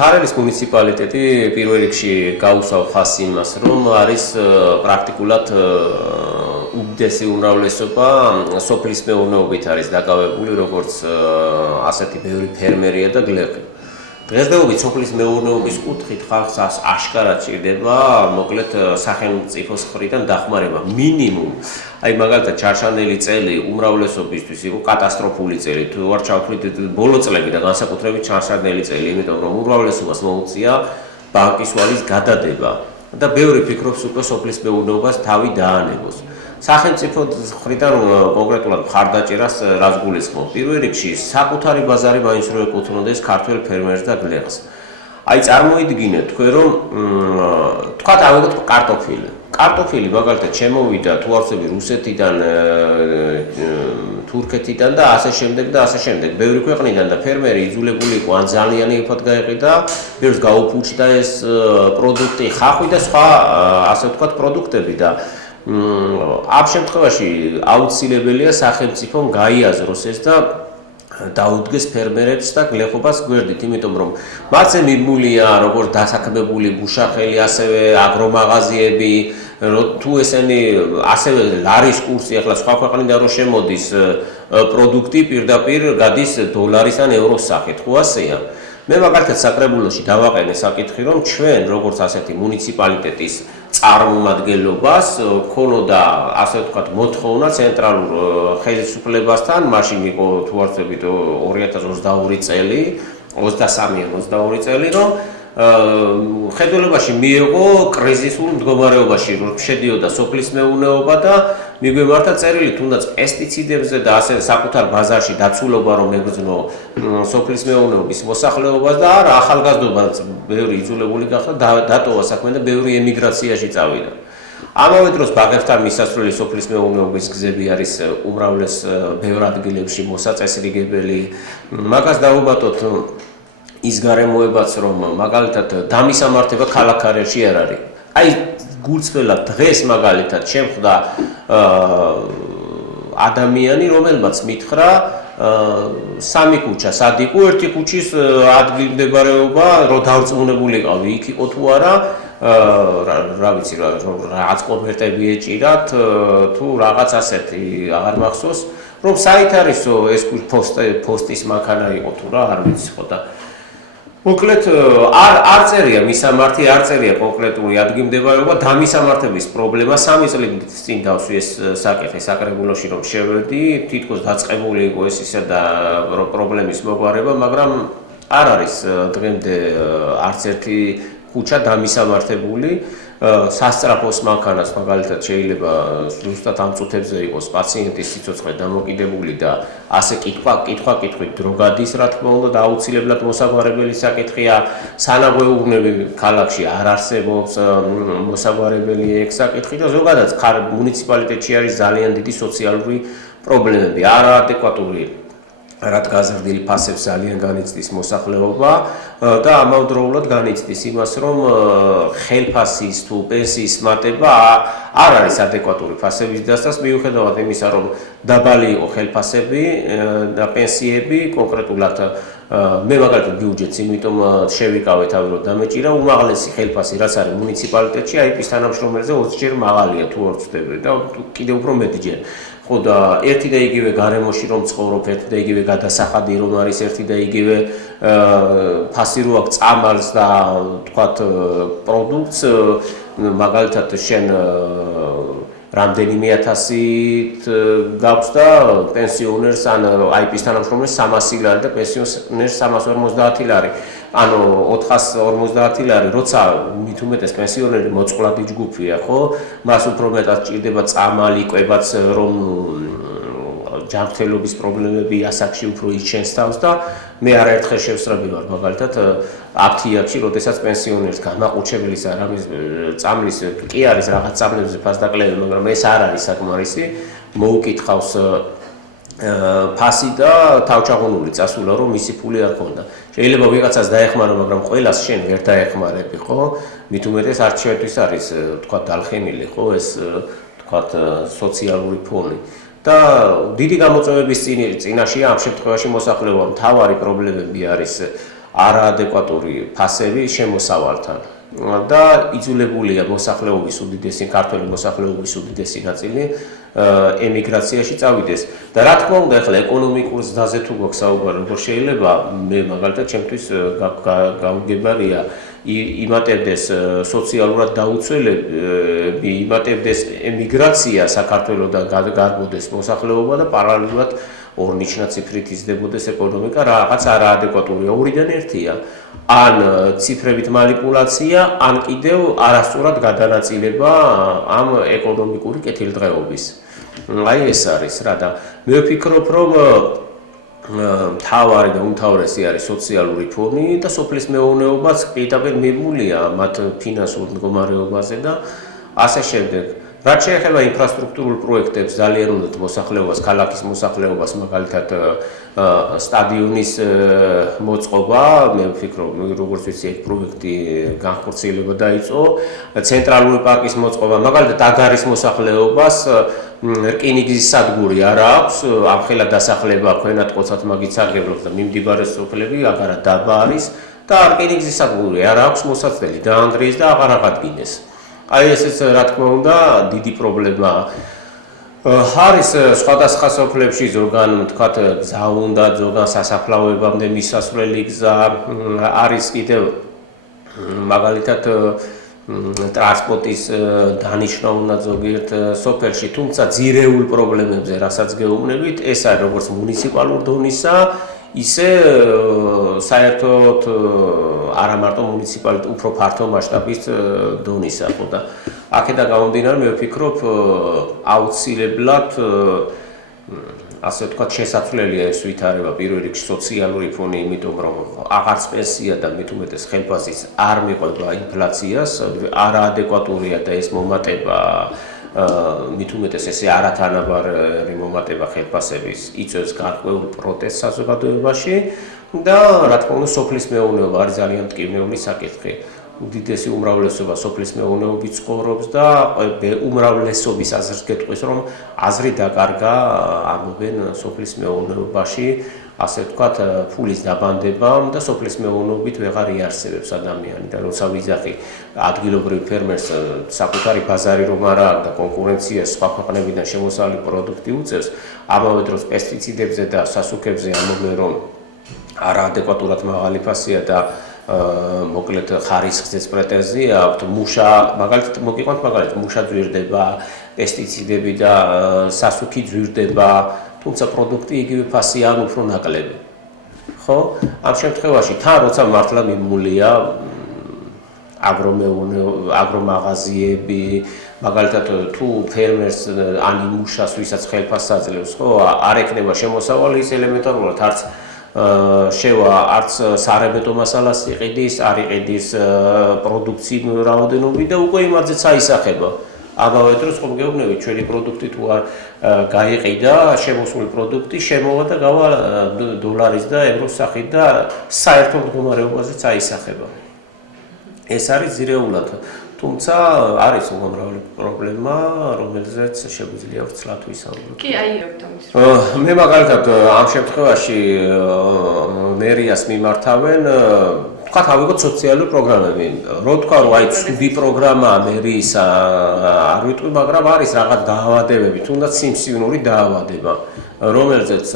ქარელის მუნიციპალიტეტი პირველ რიგში გაუსავ ხაზს იმას, რომ არის პრაქტიკულად უდიდესი უმრავლესობა სოფლის მეურნეობით არის დაკავებული, როგორც ასეთი ბევრი ფერმერია და გლეხი. დღესდღეობით სოფლის მეურნეობის კუთხით ხალხს აშკარად ჭირდება, მოკლედ სახელმწიფოს მხრიდან დახმარება მინიმუმ. აი მაგალითად ჩარშანდელი წელი უმრავლესობისთვის იყო კატასტროფული წელი. თუ არ ჩავთვლით ბოლო წლები და განსაკუთრებით ჩარშანდელი წელი, იმიტომ რომ უმრავლესობას მოუწია ბანკის ვალის გადადება და ბევრი ფიქრობს უკვე სოფლის მეურნეობას თავი დაანებოს. სახელმწიფო მხრიდან კონკრეტულად მხარდაჭერას რას გულისხმობ? პირველ რიგში საკუთარი ბაზარი მაინც რო ეკუთვნოდეს ქართველ ფერმერს და გლეხს. აი წარმოიდგინეთ თქვენ რომ თქვათ ავიღოთ კარტოფილი. კარტოფილი მაგალითად შემოვიდა თუ არ ვცდები რუსეთიდან, თურქეთიდან და ასე შემდეგ და ასე შემდეგ. ბევრი ქვეყნიდან და ფერმერი იძულებული იყო ან ძალიან იაფად გაეყიდა, ბევრს გაუფუჭდა ეს პროდუქტი, ხახვი და სხვა ასე ვთქვათ პროდუქტები და ამ შემთხვევაში აუცილებელია სახელმწიფომ გაიაზროს ეს და დაუდგეს ფერმერებს და გლეხობას გვერდით, იმიტომ რომ მათზე მიბმულია როგორც დასაქმებული გუშახელი, ასევე აგრომაღაზიები, თუ ესენი ასევე ლარის კურსი, ახლა სხვა ქვეყნიდან რო შემოდის პროდუქტი პირდაპირ გადის დოლარის ან ევროს სახით, ხო ასეა? მე მაგალითად საკრებულოში დავაყენე საკითხი, რომ ჩვენ როგორც ასეთი მუნიციპალიტეტის წარმომადგენლობას ქონოდა ასე ვთქვათ მოთხოვნა ცენტრალურ ხელისუფლებასთან, მაშინ იყო თუ არ ვცდებით 2022 წელი, 23-22 წელი, რომ ხედველობაში მიიღო კრიზისულ მდგომარეობაში, რომ შედიოდა სოფლის მეურნეობა და მიგვემართა წერილი თუნდაც პესტიციდებზე და ასე საკუთარ ბაზარში დაცულობა რომ მეგრძნო სოფლის მეურნეობის მოსახლეობას და არა ახალგაზრდობაც ბევრი იძულებული გახდა დატოვა საქმე და ბევრი ემიგრაციაში წავიდა. ამავე დროს ბაღებთან მისასვლელი სოფლის მეურნეობის გზები არის უმრავლეს ბევრ ადგილებში მოსაწესრიგებელი. მაგას დავუმატოთ ის გარემოებაც რომ მაგალითად დამისამართება ქალაქარებში არ არის. აი გულწრფელად დღეს მაგალითად შემხვდა ადამიანი, რომელმაც მითხრა სამი ქუჩა, სად იყო ერთი ქუჩის ადგილმდებარეობა, რო დავრწმუნებული იყავი, იქ იყო თუ არა, რა ვიცი, რაღაც კონვერტები ეჭირათ, თუ რაღაც ასეთი აღარ მახსოვს, რომ საით არისო ეს პოსტის მანქანა იყო თუ რა, არ ვიცი ხო და მოკლედ არ წერია მისამართი, არ წერია კონკრეტული ადგილმდებარეობა, დამისამართების პრობლემა 3 წლის წინ დავსვი ეს საკითხი საკრებულოში რომ შევედი, თითქოს დაწყებული იყო ეს ისა და პრობლემის მოგვარება, მაგრამ არ არის დღემდე არც ერთი ქუჩა დამისამართებული. სასწრაფოს მანქანას მაგალითად შეიძლება ზუსტად ამ წუთებზე იყოს პაციენტის სიცოცხლე დამოკიდებული და ასე კითხვა-კითხვით დრო გადის, რა თქმა უნდა, და აუცილებლად მოსაგვარებელი საკითხია. სანაგვეურნები ქალაქში არ არსებობს მოსაგვარებელი ეგ საკითხი და ზოგადად მუნიციპალიტეტში არის ძალიან დიდი სოციალური პრობლემები, არაადეკვატური რადგაზრდილი ფასებს ძალიან განიცდის მოსახლეობა და ამავდროულად განიცდის იმას, რომ ხელფასის თუ პენსიის მატება არ არის ადეკვატური ფასების დასწრას, მიუხედავად იმისა, რომ დაბალი იყო ხელფასები და პენსიები, კონკრეტულად მე მაგალითად ბიუჯეტს იმიტომ შევიკავე თავი რომ დამეჭირა, უმაღლესი ხელფასი რაც არის მუნიციპალიტეტში, IP-ის თანამშრომელზე 20 ჯერ მაღალია თუ არ ვცდები და კიდევ უფრო მეტჯერ. ხო და ერთი და იგივე გარემოში რომ ცხოვრობ, ერთი და იგივე გადასახადი რომ არის, ერთი და იგივე ფასი რო აქვს წამალს და თქვათ პროდუქტს, მაგალითად შენ რამდენიმე ათასით გაქვს და პენსიონერს ან IP-ის თანამშრომელს 300 ლარი და პენსიონერს 350 ლარი. ანუ 450 ლარი, როცა მით უმეტეს პენსიონერი მოწყვლადი ჯგუფია, ხო? მას უფრო მეტად ჭირდება წამალი, კვებაც, რომ ჯანმრთელობის პრობლემები ასაკში უფრო იჩენს თავს და მე არაერთხელ შევსწრები ვარ მაგალითად აფთიაქში, როდესაც პენსიონერს განმაყუჩებლის არამის წამლის კი არის რაღაც წამლებზე ფასდაკლები, მაგრამ ეს არ არის საკმარისი, მოუკითხავს ფასი და თავჩაღუნული წასულა რომ მისი ფული არ ქონდა. შეიძლება ვიღაცას დაეხმარო, მაგრამ ყველას შენ ვერ დაეხმარები, ხო? მით უმეტეს არჩევთვის არის თქვა დალხენილი, ხო, ეს თქვა სოციალური ფონი. და დიდი გამოწვევების წინაშია ამ შემთხვევაში მოსახლეობა. მთავარი პრობლემები არის არაადეკვატური ფასები შემოსავალთან. და იძულებულია მოსახლეობის უდიდესი ქართული მოსახლეობის უდიდესი ნაწილი ემიგრაციაში წავიდეს. და რა თქმა უნდა, ახლა ეკონომიკურ ზრდაზე თუ გვაქვს საუბარი, როგორ შეიძლება მე მაგალითად ჩემთვის გაუგებარია იმატებდეს სოციალურად დაუცველები, იმატებდეს ემიგრაცია საქართველოსთან გარბოდეს მოსახლეობა და პარალელურად ორნიშნაციფრით იზრდებოდეს ეკონომიკა, რაღაც არაადეკვატურია. ორიდან ერთია. ან ციფრებით манипуляция, ან კიდევ არასწორად გადანაწილება ამ ეკონომიკური კეთილდღეობის. აი ეს არის რა და მე ვფიქრობ, რომ მთავარი და უმთავრესი არის სოციალური ფონი და სოფლის მეურნეობაც პირდაპირ მიბმულია მათ ფინანსურ მდგომარეობაზე და ასე შემდეგ. რაც შეეხება ინფრასტრუქტურულ პროექტებს, ძალიან უნდათ მოსახლეობას, ქალაქის მოსახლეობას, მაგალითად სტადიონის მოწყობა, მე ვფიქრობ, როგორც ვიცი, ეს პროექტი განხორციელება დაიწყო, ცენტრალური პარკის მოწყობა, მაგალითად აგარის მოსახლეობას რკინიგზის სადგური არა აქვს, ამხელა დასახლება ქვენად ყოცად მაგით სარგებლობს და მიმდებარე სოფლები აგარა დაბა არის და რკინიგზის სადგური არა აქვს მოსაცდელი, დაანგრიეს და აღარ აღადგინეს. აი ესეც რა თქმა უნდა დიდი პრობლემაა. არის სხვადასხვა სოფლებში ზოგან თქვათ გზა უნდა, ზოგან სასაფლაოებამდე მისასვლელი გზა არის კიდევ მაგალითად ტრანსპორტის დანიშნა უნდა ზოგიერთ სოფელში, თუმცა ძირეულ პრობლემებზე რასაც გეუბნებით, ეს არის როგორც მუნიციპალურ დონისა, ისე საერთოდ არა მარტო მუნიციპალიტეტ უფრო ფართო მასშტაბის დონისა ხო და აქედან გამომდინარე მე ვფიქრობ აუცილებლად ასე ვთქვათ შესაძლებელია ეს ვითარება პირველ რიგში სოციალური ფონი, იმიტომ რომ აღარც პენსია და მით უმეტეს ხელფასის არ მიყვება ინფლაციას, არაადეკვატურია და ეს მომატება მით უმეტეს ესე არათანაბარი მომატება ხელფასების იწვევს გარკვეულ პროტესტს საზოგადოებაში და რა თქმა უნდა სოფლის მეურნეობა არის ძალიან მტკივნეული საკითხი. უდიდესი უმრავლესობა სოფლის მეურნეობით ცხოვრობს და უმრავლესობის აზრს გეტყვის, რომ აზრი დაკარგა ამობენ სოფლის მეურნეობაში, ასე ვთქვათ, ფულის დაბანდებამ და სოფლის მეურნეობით ვეღარ იარსებებს ადამიანი და როცა ვიზახი ადგილობრივ ფერმერს საკუთარი ბაზარი რომ არა აქვს და კონკურენცია სხვა ქვეყნებიდან შემოსავალი პროდუქტი უწევს, ამავე დროს პესტიციდებზე და სასუქებზე ამობენ რომ არაადეკვატურად მაღალი ფასია და მოკლედ ხარისხზეც პრეტენზია აქვთ, მუშა, მაგალითად მოგიყვანთ მაგალითად მუშა ძვირდება, პესტიციდები და სასუქი ძვირდება, თუმცა პროდუქტი იგივე ფასი ან უფრო ნაკლები. ხო? ამ შემთხვევაში თან როცა მართლა მიმულია აგრომაღაზიები, მაგალითად თუ ფერმერს ან მუშას ვისაც ხელფასს აძლევს, ხო, არ ექნება შემოსავალი ის ელემენტარულად არც შევა არც სარემონტო მასალას იყიდის, არ იყიდის პროდუქციის რაოდენობით და უკვე იმაძეც აისახება. ამავე დროს ხომ გეუბნებით ჩვენი პროდუქტი თუ არ გაიყიდა, შემოსული პროდუქტი შემოვა და გავა დოლარის და ევროს სახით და საერთო მდგომარეობაზეც აისახება. ეს არის ძირეულად. თუმცა არის უამრავი პრობლემა, რომელზეც შეგვიძლია ვრცლად ვისაუბროთ. კი, აი ამის. მე მაგალითად ამ შემთხვევაში მერიას მიმართავენ, თქვათ ავიღოთ სოციალური პროგრამები. რო თქვა რომ აი ცუდი პროგრამაა მერის არ ვიტყვი, მაგრამ არის რაღაც დაავადებები, თუნდაც სიმსივნური დაავადება, რომელზეც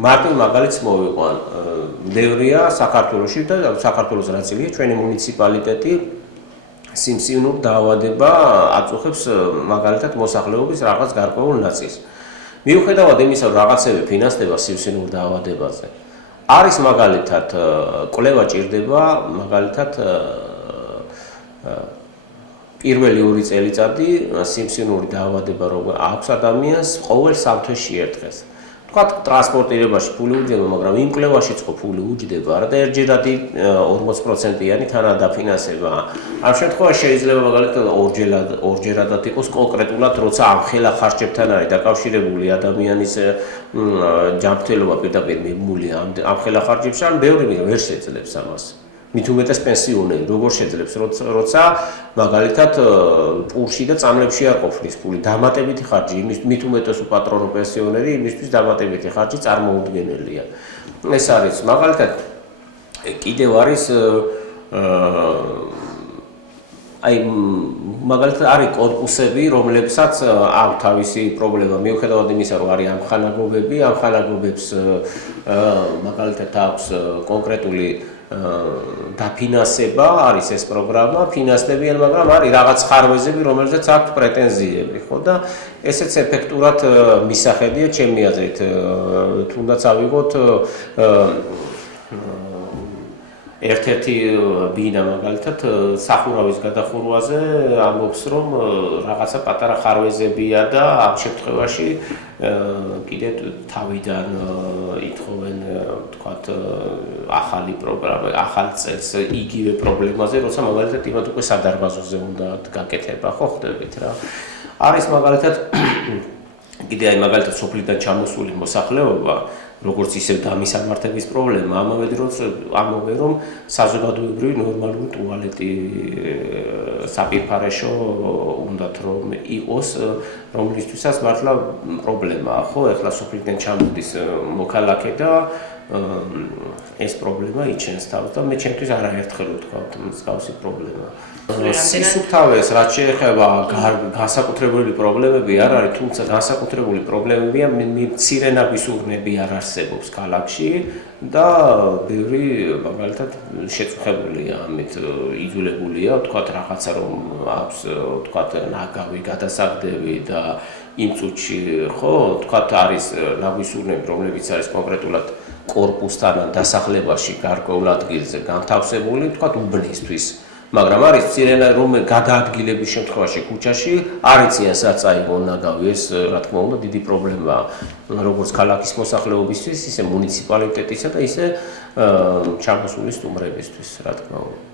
მარტო მაგალითს მოვიყვან. ბევრია საქართველოში და საქართველოს ნაწილია ჩვენი მუნიციპალიტეტი სიმსივნურ დაავადება აწუხებს მაგალითად მოსახლეობის რაღაც გარკვეულ ნაწილს. მიუხედავად იმისა, რომ რაღაცები ფინანსდება სიმსივნურ დაავადებაზე, არის მაგალითად კვლევა ჭირდება მაგალითად პირველი 2 წელიწადი სიმსივნური დაავადება რო აქვს ადამიანს ყოველ 3 თვეში ერთხელ. თქვათ ტრანსპორტირებაში ფული უჯდება, მაგრამ იმ კვლევაშიც ხო ფული უჯდება, არა და ერთჯერადი 40%-იანი თანადაფინანსება. ამ შემთხვევაში შეიძლება მაგალითად ორჯერადად იყოს კონკრეტულად, როცა ამხელა ხარჯებთან არის დაკავშირებული ადამიანის ჯანმრთელობა პირდაპირ მიბმულია ამხელა ხარჯებში, ან ბევრი ვერ შეძლებს ამას. მით უმეტეს პენსიონერი როგორ შეძლებს როცა მაგალითად პურში და წამლებში არ ყოფნის ფული დამატებითი ხარჯი მით უმეტეს უპატრონო პენსიონერი იმისთვის დამატებითი ხარჯი წარმოუდგენელია ეს არის მაგალითად კიდევ არის აი მაგალითად არის კორპუსები რომლებსაც აქვს თავისი პრობლემა მიუხედავად იმისა რომ არის ამხანაგობები ამ ხანაგობებს მაგალითად აქვს კონკრეტული დაფინანსება არის ეს პროგრამა ფინანსდებიან მაგრამ არის რაღაც ხარვეზები რომელზეც აქვს პრეტენზიები ხო და ესეც ეფექტურად მისახედია ჩემი აზრით თუნდაც ავიღოთ ერთ-ერთი ბინა მაგალითად სახურავის გადახურვაზე ამბობს რომ რაღაცა პატარა ხარვეზებია და ამ შემთხვევაში კიდე თავიდან ითხოვენ თქვათ ახალი პროგრამა ახალ წელს იგივე პრობლემაზე როცა მაგალითად იმათ უკვე სადარბაზოზე უნდა გაკეთება ხო ხდებით რა არის მაგალითად კიდე აი მაგალითად სოფლიდან ჩამოსული მოსახლეობა როგორც ისევ დამისამართების პრობლემა ამავე დროს ამოვე რომ საზოგადოებრივი ნორმალური ტუალეტი საპირფარეშო უნდათ რომ იყოს რომლისთვისაც მართლა პრობლემაა ხო ეხლა სოფლიდან ჩამოდის მოქალაქე და ეს პრობლემა იჩენს თავს და მე ჩემთვის არაერთხელ ვთქვათ მსგავსი პრობლემა სისუფთავეს რაც შეეხება განსაკუთრებული პრობლემები არ არის თუმცა განსაკუთრებული პრობლემებია მცირენების ურნები არ არსებობს ქალაქში და ბევრი მაგალითად შეწუხებულია ამით იძულებულია ვთქვათ რაღაცა რომ აქვს ვთქვათ ნაგავი გადასაგდები და იმ წუთში ხო ვთქვათ არის ნაგვის ურნები რომლებიც არის კონკრეტულად კორპუსთან ან დასახლებაში გარკვეულ ადგილზე განთავსებული ვთქვათ უბნისთვის მაგრამ არის მცირენა რომ გადაადგილების შემთხვევაში ქუჩაში არ იციან საწაიღო ნაგავი ეს რა თქმა უნდა დიდი პრობლემაა როგორც ქალაქის მოსახლეობისთვის ისე მუნიციპალიტეტისა და ისე ჩამოსული სტუმრებისთვის რა თქმა უნდა